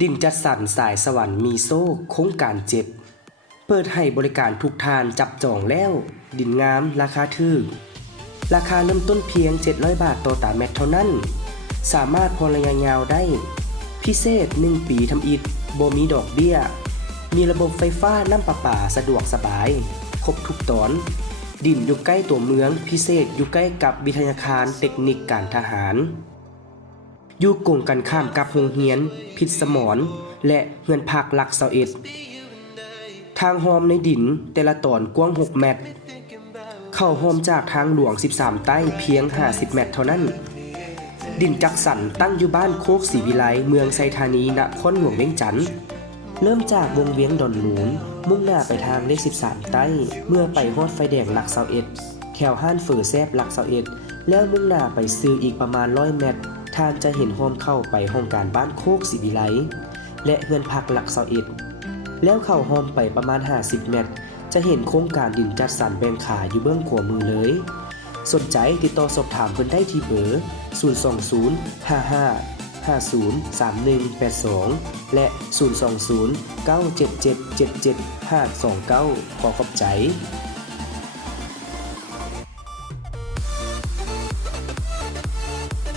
ดินจัดสรรสายสวรรค์มีโซ่โครงการ7เปิดให้บริการทุกทานจับจองแล้วดินงามราคาถูกราคาเริ่มต้นเพียง700บาทต่อตารางเมตรเท่านั้นสามารถผ่อนระยะยาวได้พิเศษ1ปีทำอิฐบ่มีดอกเบี้ยมีระบบไฟฟ้าน้ำประปาสะดวกสบายครบทุกตอนดินอยู่ใกล้ตัวเมืองพิเศษอยู่ใกล้กับวิทยาคารเทคนิคการทหารอยู่กงกันข้ามกับโรงเรียนพิษสมรและเฮือนพักหลัก21ทางหอมในดินแต่ละตอนกว้าง6เมตรเข้าหอมจากทางหลวง13ใต้เพียง50เมตรเท่านั้นดินจักสันตั้งอยู่บ้านโคกศรีวิไลเมืองไซธานีนครหลวงเวียงจันทน์เริ่มจากวงเวียงดอนหมูนมุ่งหน้าไปทางเลข13ใต้เมื่อไปฮอดไฟแดงหลัก21แถวห้านเฝอแซบหลัก21แล้วมุ่งหน้าไปซื้ออีกประมาณ100เมตรท่านจะเห็นโฮมเข้าไปห้องการบ้านโคกศรีวิไลและเฮือนพักหลัก21แล้วเข้าโฮมไปประมาณ50เมตรจะเห็นโครงการดินจัดสรรแบ่งขายอยู่เบื้องขวามือเลยสนใจติดต่อสอบถามเพิ่นได้ที่เบอร์020 55 50 3182 และ 020 977 77529 ขอขอบใจ